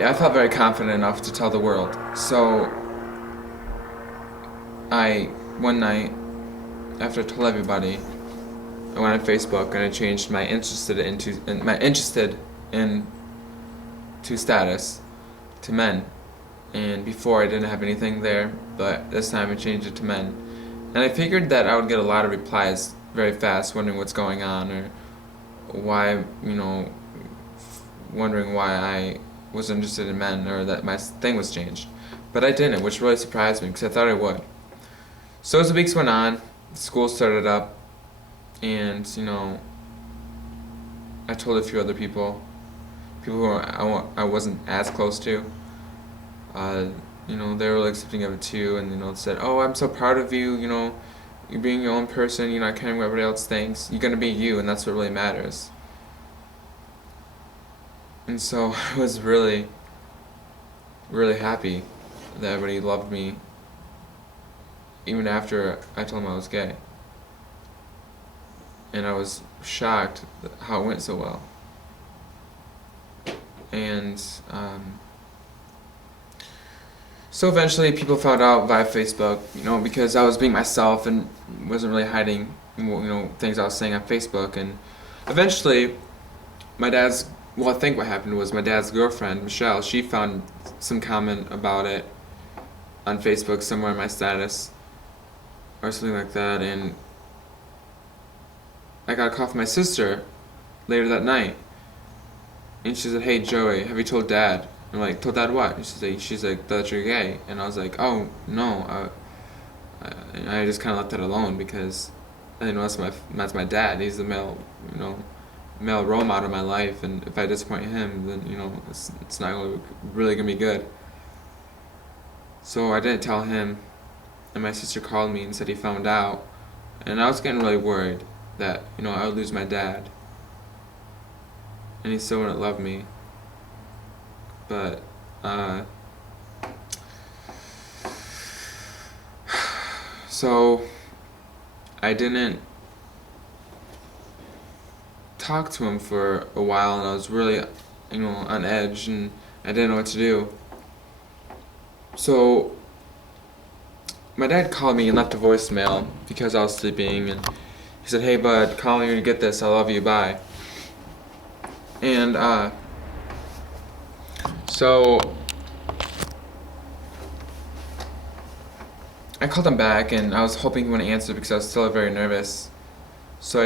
I felt very confident enough to tell the world. So I, one night, after I told everybody, I went on Facebook and I changed my interested in to status to men. And before I didn't have anything there, but this time I changed it to men. And I figured that I would get a lot of replies very fast, wondering what's going on or why, wondering why I was interested in men or that my thing was changed. But I didn't, which really surprised me because I thought I would. So as the weeks went on, school started up, and I told a few other people who I wasn't as close to. Uh, they were like accepting of it too, and said, "Oh, I'm so proud of you. You're being your own person. You're not caring what everybody else thinks. You're gonna be you, and that's what really matters." And so I was really, really happy that everybody loved me, even after I told them I was gay. And I was shocked how it went so well. And so eventually people found out via Facebook, because I was being myself and wasn't really hiding, things I was saying on Facebook. And eventually, I think what happened was my dad's girlfriend, Michelle, she found some comment about it on Facebook somewhere in my status or something like that. And I got a call from my sister later that night. And she said, "Hey, Joey, have you told Dad?" I'm like, "Told Dad what?" And she's like, "That you're gay." And I was like, "Oh, no." I just kind of left that alone because I didn't know that's my dad. He's the male role model in my life. And if I disappoint him, then, it's not really going to be good. So I didn't tell him. And my sister called me and said he found out. And I was getting really worried that, I would lose my dad. And he still wouldn't love me. But, so I didn't talk to him for a while, and I was really, on edge, and I didn't know what to do. So my dad called me and left a voicemail because I was sleeping, and he said, "Hey, bud, call me when you get this. I love you. Bye." And so I called him back, and I was hoping he wouldn't answer because I was still very nervous. So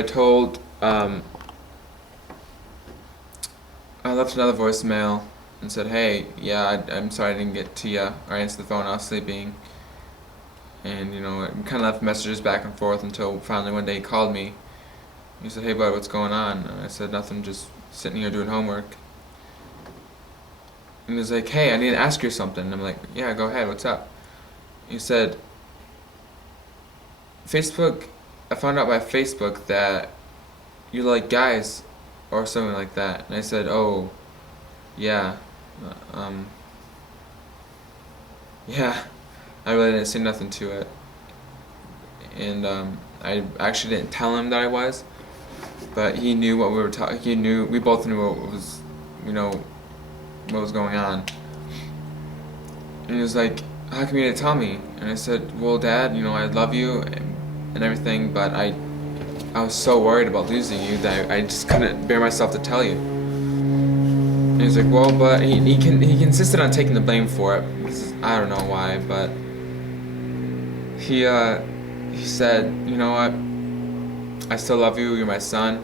I left another voicemail and said, "Hey, yeah, I'm sorry I didn't get to you or answer the phone. I was sleeping." And I kind of left messages back and forth until finally one day he called me. He said, "Hey, bud, what's going on?" And I said, "Nothing, just sitting here doing homework." And he was like, "Hey, I need to ask you something." And I'm like, "Yeah, go ahead, what's up?" He said, I found out by Facebook that you like guys or something like that." And I said, "Oh, yeah, um, yeah." I really didn't say nothing to it. And I actually didn't tell him that I was, but he knew what we were talking. We both knew what was going on. And he was like, "How come you didn't tell me?" And I said, "Well, Dad, I love you and everything, but I was so worried about losing you that I just couldn't bear myself to tell you." And he's like, "Well, but he insisted on taking the blame for it. Because I don't know why, but he said, 'You know what? I still love you. You're my son.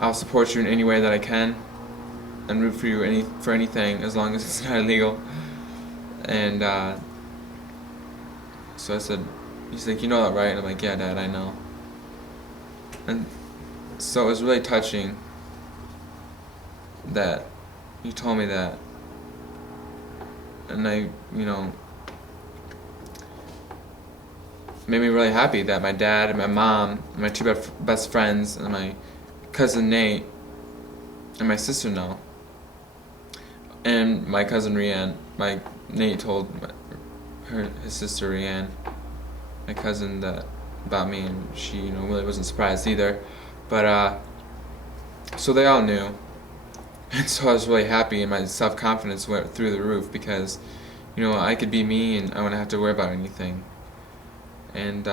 I'll support you in any way that I can, and root for you for anything as long as it's not illegal.'" And so I said, he's like, "You know that, right?" And I'm like, "Yeah, Dad, I know." And so it was really touching that he told me that. And made me really happy that my dad and my mom and my two best friends and my cousin Nate and my sister know. And my cousin Rianne, Nate told his sister Rianne, my cousin, that about me, and she really wasn't surprised either. But so they all knew. And so I was really happy, and my self-confidence went through the roof because, I could be me and I wouldn't have to worry about anything. And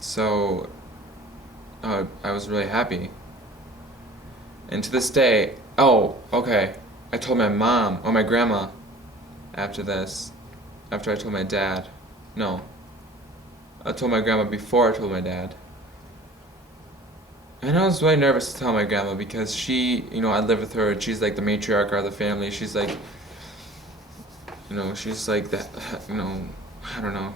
so I was really happy. And to this day, oh, okay, I told my mom or my grandma after this, after I told my dad. No, I told my grandma before I told my dad. And I was really nervous to tell my grandma because she, I live with her. She's like the matriarch of the family. She's like, she's like that, I don't know.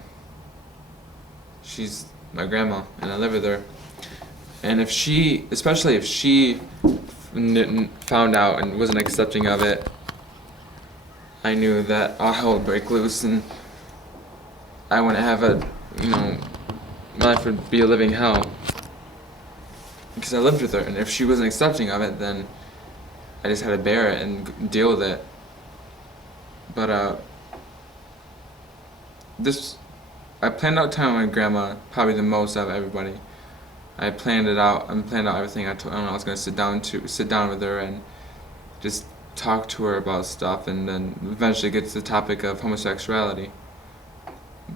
She's my grandma, and I live with her. And especially if she found out and wasn't accepting of it, I knew that all hell would break loose, and I wouldn't have my life would be a living hell. Because I lived with her, and if she wasn't accepting of it, then I just had to bear it and deal with it. But I planned out time with my grandma probably the most out of everybody. I planned it out. I planned out everything. I was gonna sit down with her and just talk to her about stuff, and then eventually get to the topic of homosexuality.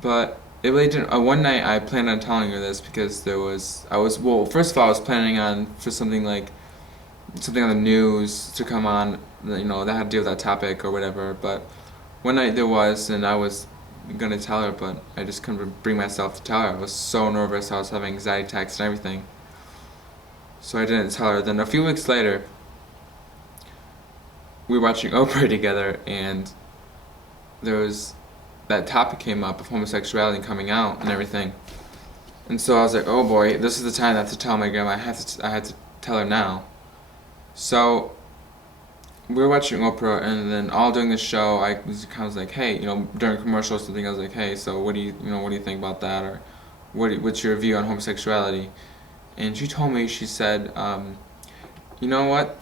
But it really didn't. One night I planned on telling her this because first of all, I was planning on for something on the news to come on, that had to deal with that topic or whatever. But one night there was, and I was gonna tell her, but I just couldn't bring myself to tell her. I was so nervous. I was having anxiety attacks and everything. So I didn't tell her. Then a few weeks later, we were watching Oprah together, and that topic came up of homosexuality coming out and everything. And so I was like, oh boy, this is the time I have to tell my grandma. I had to tell her now. So we were watching Oprah, and then all during the show, I was kind of like, hey, during a commercial or something, I was like, hey, so what do you think about that, or what's your view on homosexuality? And she told me, she said, you know what,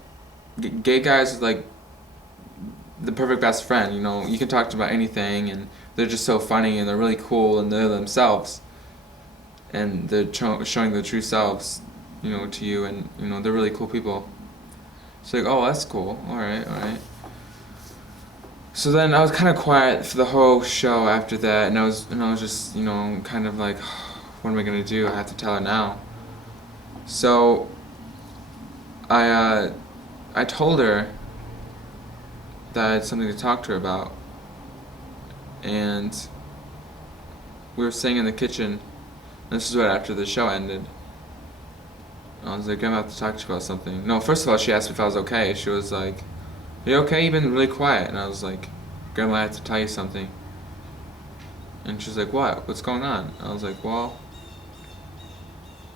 gay guys are like the perfect best friend. You can talk to them about anything, and they're just so funny, and they're really cool, and they're themselves, and they're showing their true selves, to you, and they're really cool people. So like, oh, that's cool. All right. So then I was kind of quiet for the whole show after that, and I was just kind of like, what am I gonna do? I have to tell her now. So I told her that I had something to talk to her about, and we were sitting in the kitchen. This is right after the show ended. I was like, I'm gonna have to talk to you about something. No, first of all, she asked me if I was okay. She was like, are you okay? You've been really quiet. And I was like, Grandma, I have to tell you something. And she was like, what? What's going on? I was like, well,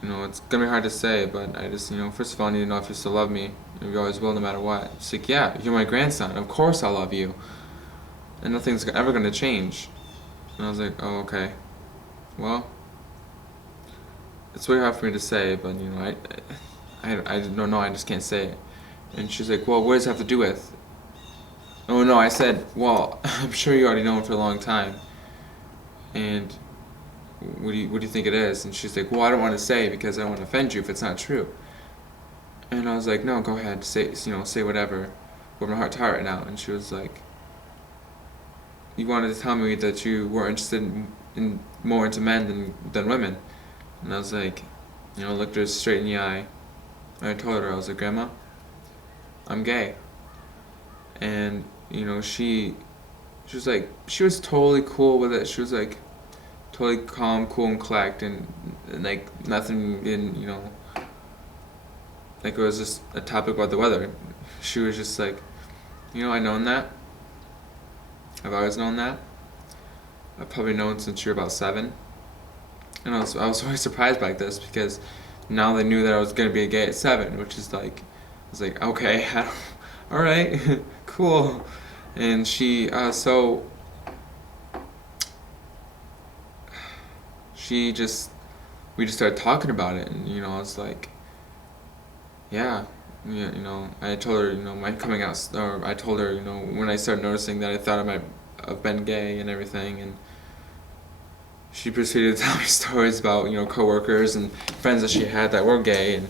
it's gonna be hard to say, but I just, first of all, I need to know if you still love me. And you always will, no matter what. She's like, yeah, you're my grandson. Of course I'll love you. And nothing's ever gonna change. And I was like, oh, okay. Well, it's really hard for me to say, but I don't know. I just can't say it. And she's like, well, what does it have to do with? Oh no, I said, well, I'm sure you already know him for a long time. And what do you think it is? And she's like, well, I don't want to say because I don't want to offend you if it's not true. And I was like, no, go ahead, say whatever. We're from heart to heart right now. And she was like, you wanted to tell me that you were interested in more into men than women. And I was like, looked her straight in the eye. And I told her, I was like, Grandma, I'm gay. And, she was like, she was totally cool with it. She was like, totally calm, cool, and collect, and like, nothing like it was just a topic about the weather. She was just like, I've known that. I've always known that. I've probably known since you're about 7. And I was really surprised by this because now they knew that I was going to be a gay at 7, which is like, I was like, okay, all right, cool. And we just started talking about it, and I was like, yeah, I told her, my coming out, or I told her, when I started noticing that I thought I might have been gay and everything, and she proceeded to tell me stories about, coworkers and friends that she had that were gay, and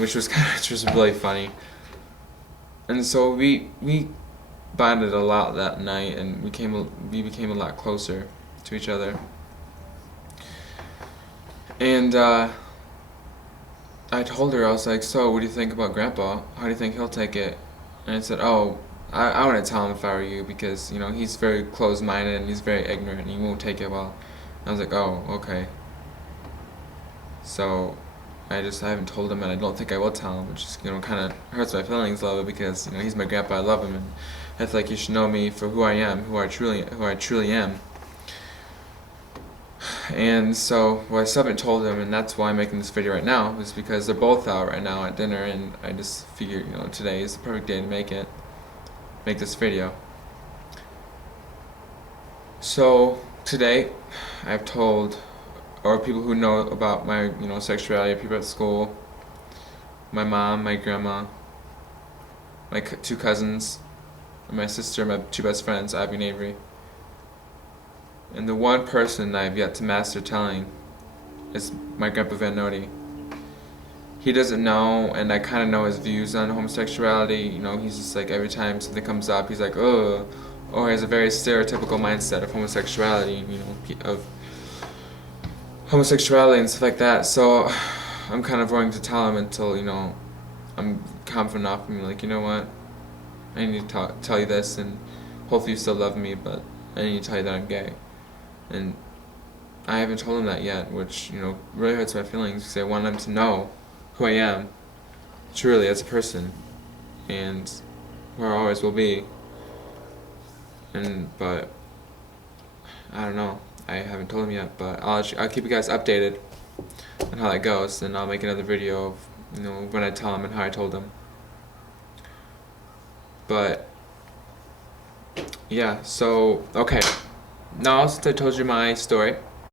which was really funny. and so we bonded a lot that night, and we became a lot closer to each other. And I told her, I was like, so what do you think about Grandpa? How do you think he'll take it? And I said, oh, I wouldn't tell him if I were you, because he's very closed-minded and he's very ignorant and he won't take it well. I was like, oh, okay. So I haven't told him, and I don't think I will tell him, which is, kind of hurts my feelings a little bit, because he's my grandpa. I love him, and I feel like he should know me for who I am, who I truly am. And so, well, I still haven't told him, and that's why I'm making this video right now, is because they're both out right now at dinner, and I just figured, today is the perfect day to make this video. So today, I've told, or people who know about my, sexuality, people at school, my mom, my grandma, my two cousins, and my sister, my two best friends, Abby and Avery. And the one person I've yet to master telling is my grandpa Van Noti. He doesn't know, and I kind of know his views on homosexuality. He's just like, every time something comes up, he's like, oh, or he has a very stereotypical mindset of homosexuality, of homosexuality and stuff like that. So I'm kind of avoiding to tell him until, I'm confident enough and be like, you know what, I need to tell you this, and hopefully you still love me, but I need to tell you that I'm gay. And I haven't told him that yet, which, really hurts my feelings, because I want him to know who I am, truly, as a person, and who I always will be. But I don't know, I haven't told him yet, but I'll keep you guys updated on how that goes, and I'll make another video of, when I tell him and how I told him. But yeah, so, okay. Now, since I told you my story,